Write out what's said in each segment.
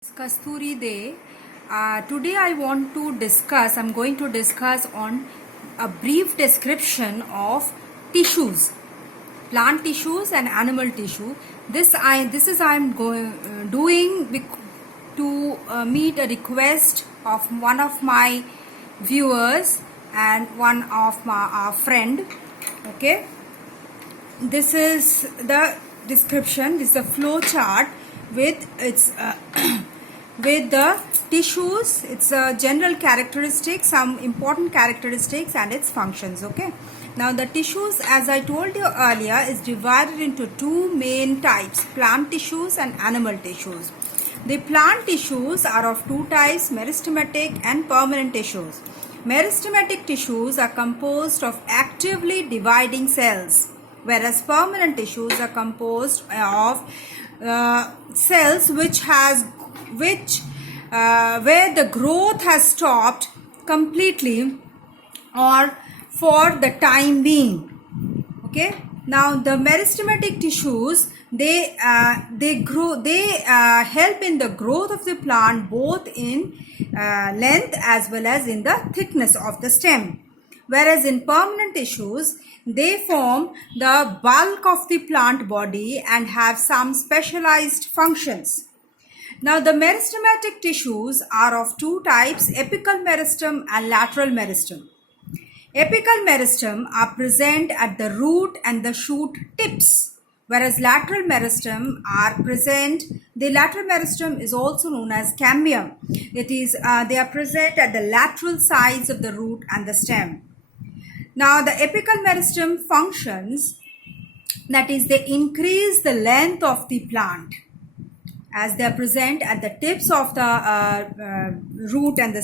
Kasturi Day. Today I'm going to discuss on a brief description of tissues, plant tissues and animal tissue. I'm doing to meet a request of one of my viewers and one of my friend. Okay, this is the description. This is a flow chart with its with the tissues, its general characteristics, some important characteristics and its functions. Okay, now the tissues, as I told you earlier, is divided into two main types: plant tissues and animal tissues. The plant tissues are of two types: meristematic and permanent tissues. Meristematic tissues are composed of actively dividing cells, whereas permanent tissues are composed of cells where the growth has stopped completely or for the time being. Okay, now the meristematic tissues, they help in the growth of the plant, both in length as well as in the thickness of the stem. Whereas in permanent tissues, they form the bulk of the plant body and have some specialized functions. Now the meristematic tissues are of two types: apical meristem and lateral meristem. Apical meristem are present at the root and the shoot tips, whereas lateral meristem are present. The lateral meristem is also known as cambium. They are present at the lateral sides of the root and the stem. Now the apical meristem functions, that is, they increase the length of the plant as they are present at the tips of the root and the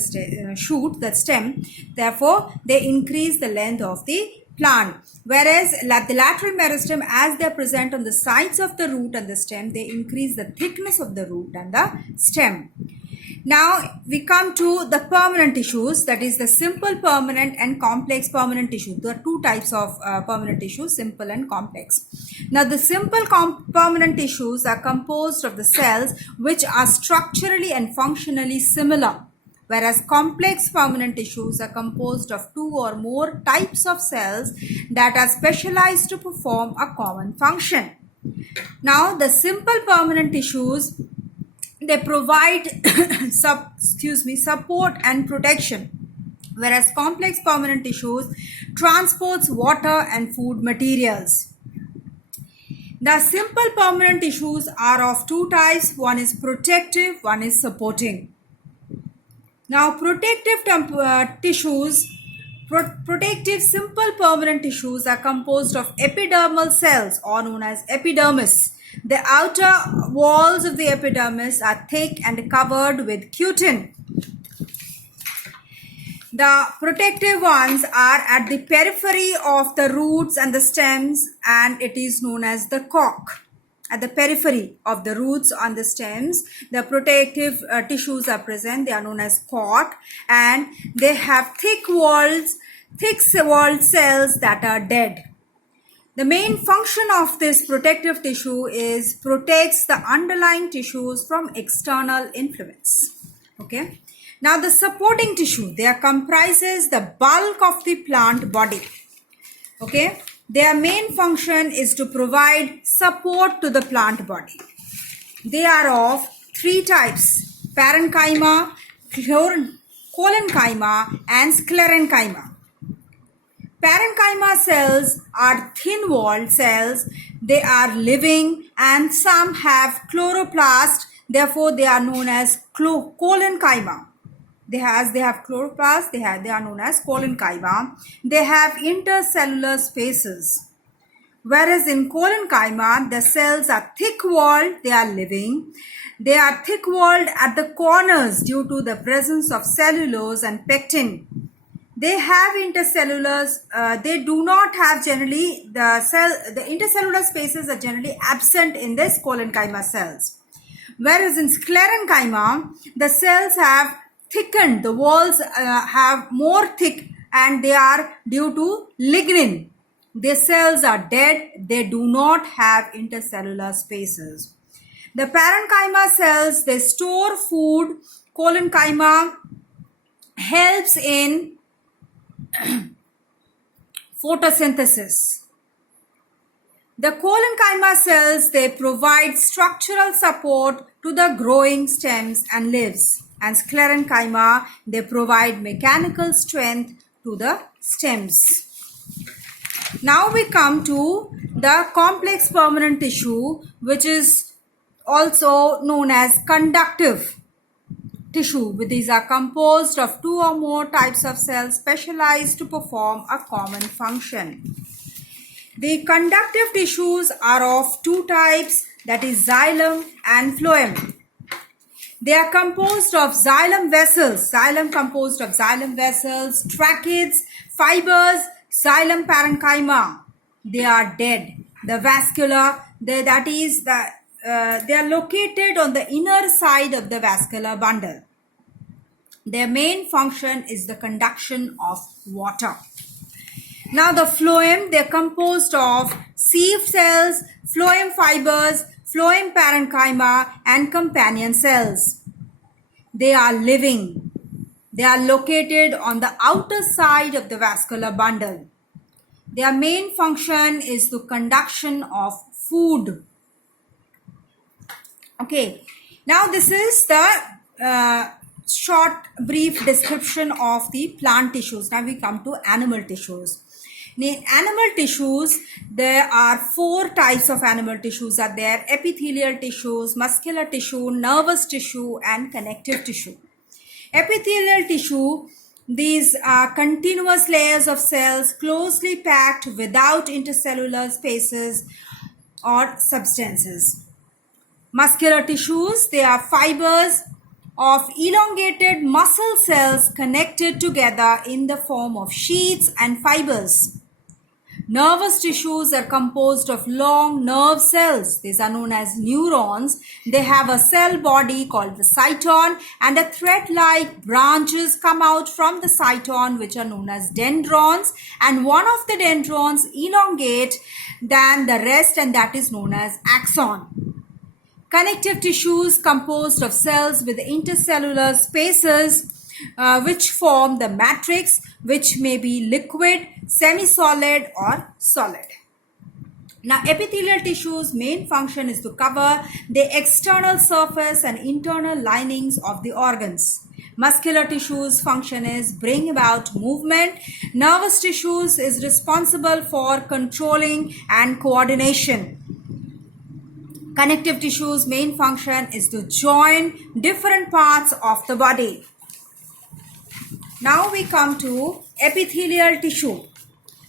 shoot, the stem. Therefore, they increase the length of the plant. Whereas the lateral meristem, as they are present on the sides of the root and the stem, they increase the thickness of the root and the stem. Now we come to the permanent tissues, that is the simple permanent and complex permanent tissue. There are two types of permanent tissues, simple and complex. Now the simple permanent tissues are composed of the cells which are structurally and functionally similar, whereas complex permanent tissues are composed of two or more types of cells that are specialized to perform a common function. Now the simple permanent tissues, they provide support and protection, whereas complex permanent tissues transports water and food materials. The simple permanent tissues are of two types: one is protective, one is supporting. Now protective protective simple permanent tissues are composed of epidermal cells, or known as epidermis. The outer walls of the epidermis are thick and covered with cutin. The protective ones are at the periphery of the roots and the stems, and it is known as the cork. At the periphery of the roots and the stems, the protective tissues are present. They are known as cork, and they have thick-walled cells that are dead. The main function of this protective tissue is protects the underlying tissues from external influence. Okay. Now the supporting tissue, they comprises the bulk of the plant body. Okay. Their main function is to provide support to the plant body. They are of three types: parenchyma, collenchyma and sclerenchyma. Parenchyma cells are thin-walled cells. They are living and some have chloroplast. Therefore, they are known as collenchyma. They have chloroplast. They are known as collenchyma. They have intercellular spaces. Whereas in collenchyma, the cells are thick-walled. They are living. They are thick-walled at the corners due to the presence of cellulose and pectin. They have intercellulars. They do not have generally the intercellular spaces are generally absent in this collenchyma cells. Whereas in sclerenchyma, the cells have thickened. The walls have more thick, and they are due to lignin. The cells are dead. They do not have intercellular spaces. The parenchyma cells, they store food. Collenchyma helps in photosynthesis. The collenchyma cells, they provide structural support to the growing stems and leaves. And sclerenchyma, they provide mechanical strength to the stems. Now we come to the complex permanent tissue, which is also known as conductive tissue. These are composed of two or more types of cells specialized to perform a common function. The conductive tissues are of two types, that is xylem and phloem. They are composed of xylem vessels, tracheids, fibers, xylem parenchyma. They are dead. The vascular, they are located on the inner side of the vascular bundle. Their main function is the conduction of water. Now the phloem, they are composed of sieve cells, phloem fibers, phloem parenchyma and companion cells. They are living. They are located on the outer side of the vascular bundle. Their main function is the conduction of food. Okay, now this is the short brief description of the plant tissues. Now we come to animal tissues. In animal tissues, there are four types of animal tissues are there: epithelial tissues, muscular tissue, nervous tissue and connective tissue. Epithelial tissue, these are continuous layers of cells closely packed without intercellular spaces or substances. Muscular tissues, they are fibers of elongated muscle cells connected together in the form of sheets and fibers. Nervous tissues are composed of long nerve cells. These are known as neurons. They have a cell body called the cyton, and a thread-like branches come out from the cyton, which are known as dendrons, and one of the dendrons elongate than the rest, and that is known as axon. Connective tissues composed of cells with intercellular spaces which form the matrix, which may be liquid, semi-solid or solid. Now epithelial tissue's main function is to cover the external surface and internal linings of the organs. Muscular tissue's function is bring about movement. Nervous tissues is responsible for controlling and coordination. Connective tissue's main function is to join different parts of the body. Now we come to epithelial tissue.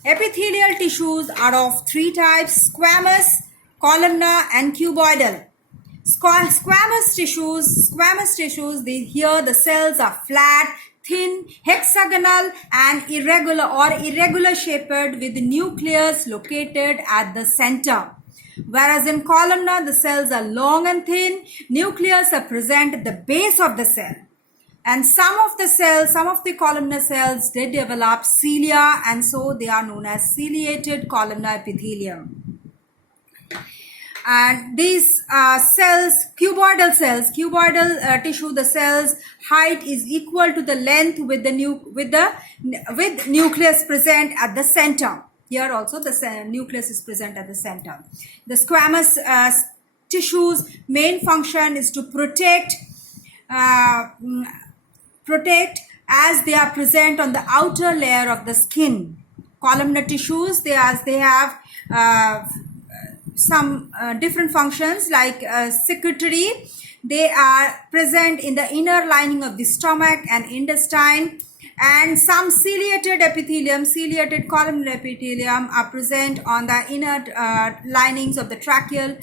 Epithelial tissues are of three types: squamous, columnar and cuboidal. Squamous tissues, here the cells are flat, thin, hexagonal and irregular shaped with the nucleus located at the center. Whereas in columnar, the cells are long and thin, nucleus are present at the base of the cell. And some of the columnar cells, they develop cilia, and so they are known as ciliated columnar epithelium. And these cuboidal tissue, the cell's height is equal to the length with nucleus present at the center. Here also the nucleus is present at the center. The squamous tissues' main function is to protect as they are present on the outer layer of the skin. Columnar tissues, they have some different functions like secretory. They are present in the inner lining of the stomach and intestine. And some ciliated columnar epithelium are present on the inner linings of the trachea,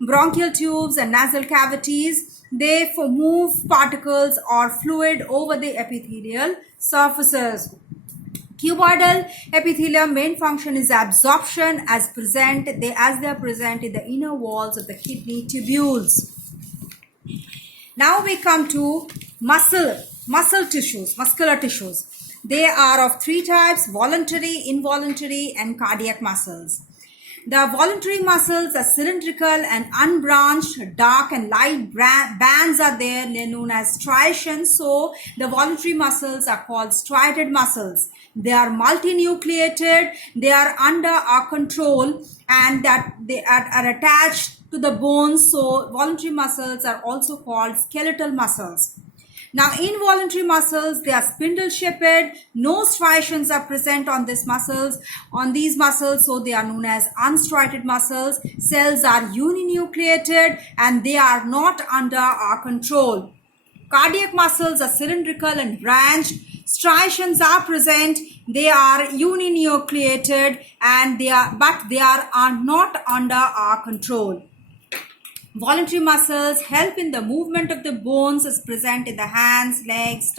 bronchial tubes and nasal cavities. They move particles or fluid over the epithelial surfaces. Cuboidal epithelium main function is absorption as they are present in the inner walls of the kidney tubules. Now we come to muscular tissues. They are of three types: voluntary, involuntary and cardiac muscles. The voluntary muscles are cylindrical and unbranched. Dark and light bands are there. They're known as striations. So the voluntary muscles are called striated muscles. They are multinucleated. They are under our control, and that they are attached to the bones. So voluntary muscles are also called skeletal muscles. Now, involuntary muscles, they are spindle-shaped. No striations are present on these muscles. So they are known as unstriated muscles. Cells are uninucleated and they are not under our control. Cardiac muscles are cylindrical and branched. Striations are present. They are uninucleated and they are not under our control. Voluntary muscles help in the movement of the bones as present in the hands, legs,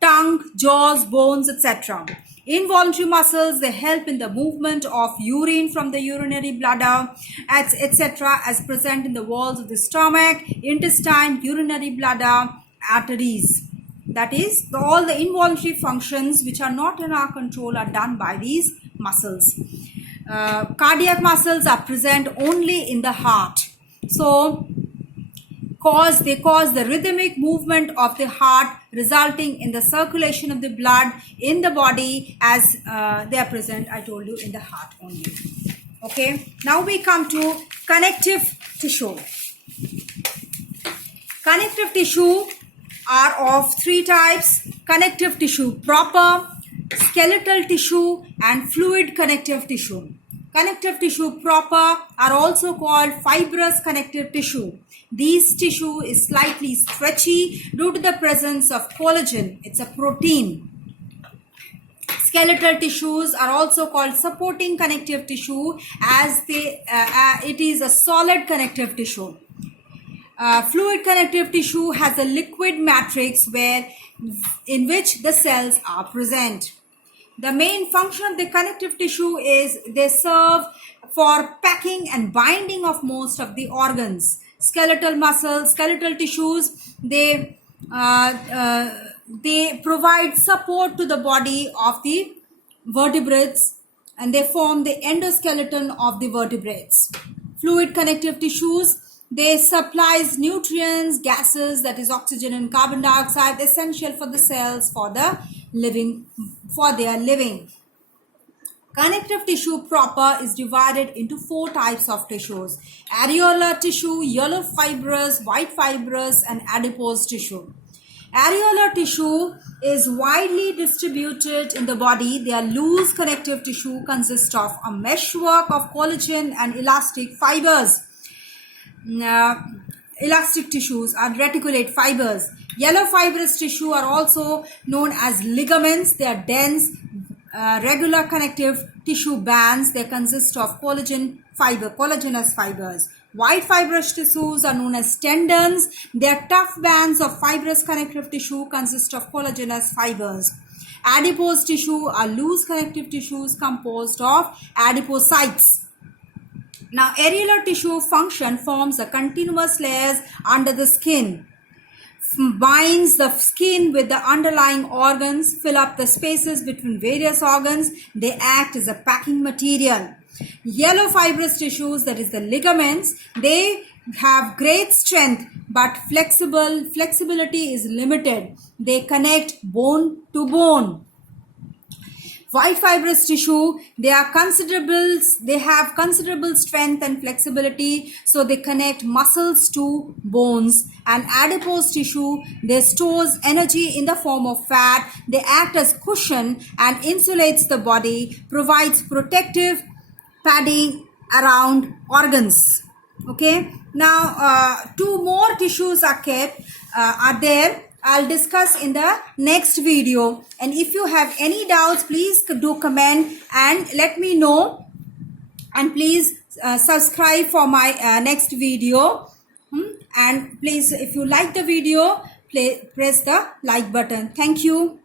tongue, jaws, bones, etc. Involuntary muscles, they help in the movement of urine from the urinary bladder, etc. as present in the walls of the stomach, intestine, urinary bladder, arteries. That is, all the involuntary functions which are not in our control are done by these muscles. Cardiac muscles are present only in the heart. So, they cause the rhythmic movement of the heart, resulting in the circulation of the blood in the body, as they are present, I told you, in the heart only. Okay, now we come to connective tissue. Connective tissue are of three types: connective tissue proper, skeletal tissue, and fluid connective tissue. Connective tissue proper are also called fibrous connective tissue. This tissue is slightly stretchy due to the presence of collagen. It's a protein. Skeletal tissues are also called supporting connective tissue, as it is a solid connective tissue. Fluid connective tissue has a liquid matrix in which the cells are present. The main function of the connective tissue is they serve for packing and binding of most of the organs. Skeletal tissues, they provide support to the body of the vertebrates, and they form the endoskeleton of the vertebrates. Fluid connective tissues, they supplies nutrients, gases, that is oxygen and carbon dioxide, essential for the cells for their living. Connective tissue proper is divided into four types of tissues: areolar tissue, yellow fibrous, white fibrous, and adipose tissue. Areolar tissue is widely distributed in the body. Their loose connective tissue consists of a meshwork of collagen and elastic fibers. Elastic tissues are reticulate fibers. Yellow fibrous tissue are also known as ligaments. They are dense, regular connective tissue bands. They consist of collagenous fibers. White fibrous tissues are known as tendons. They are tough bands of fibrous connective tissue, consist of collagenous fibers. Adipose tissue are loose connective tissues composed of adipocytes. Now, areolar tissue function forms a continuous layers under the skin, binds the skin with the underlying organs, fill up the spaces between various organs. They act as a packing material. Yellow fibrous tissues, that is the ligaments, they have great strength but flexibility is limited. They connect bone to bone. White fibrous tissue, they have considerable strength and flexibility, so they connect muscles to bones. And adipose tissue, they stores energy in the form of fat. They act as cushion and insulates the body, provides protective padding around organs. Okay. Now, two more tissues are there. I'll discuss in the next video, and if you have any doubts, please do comment and let me know, and please subscribe for my next video, and please, if you like the video, press the like button. Thank you.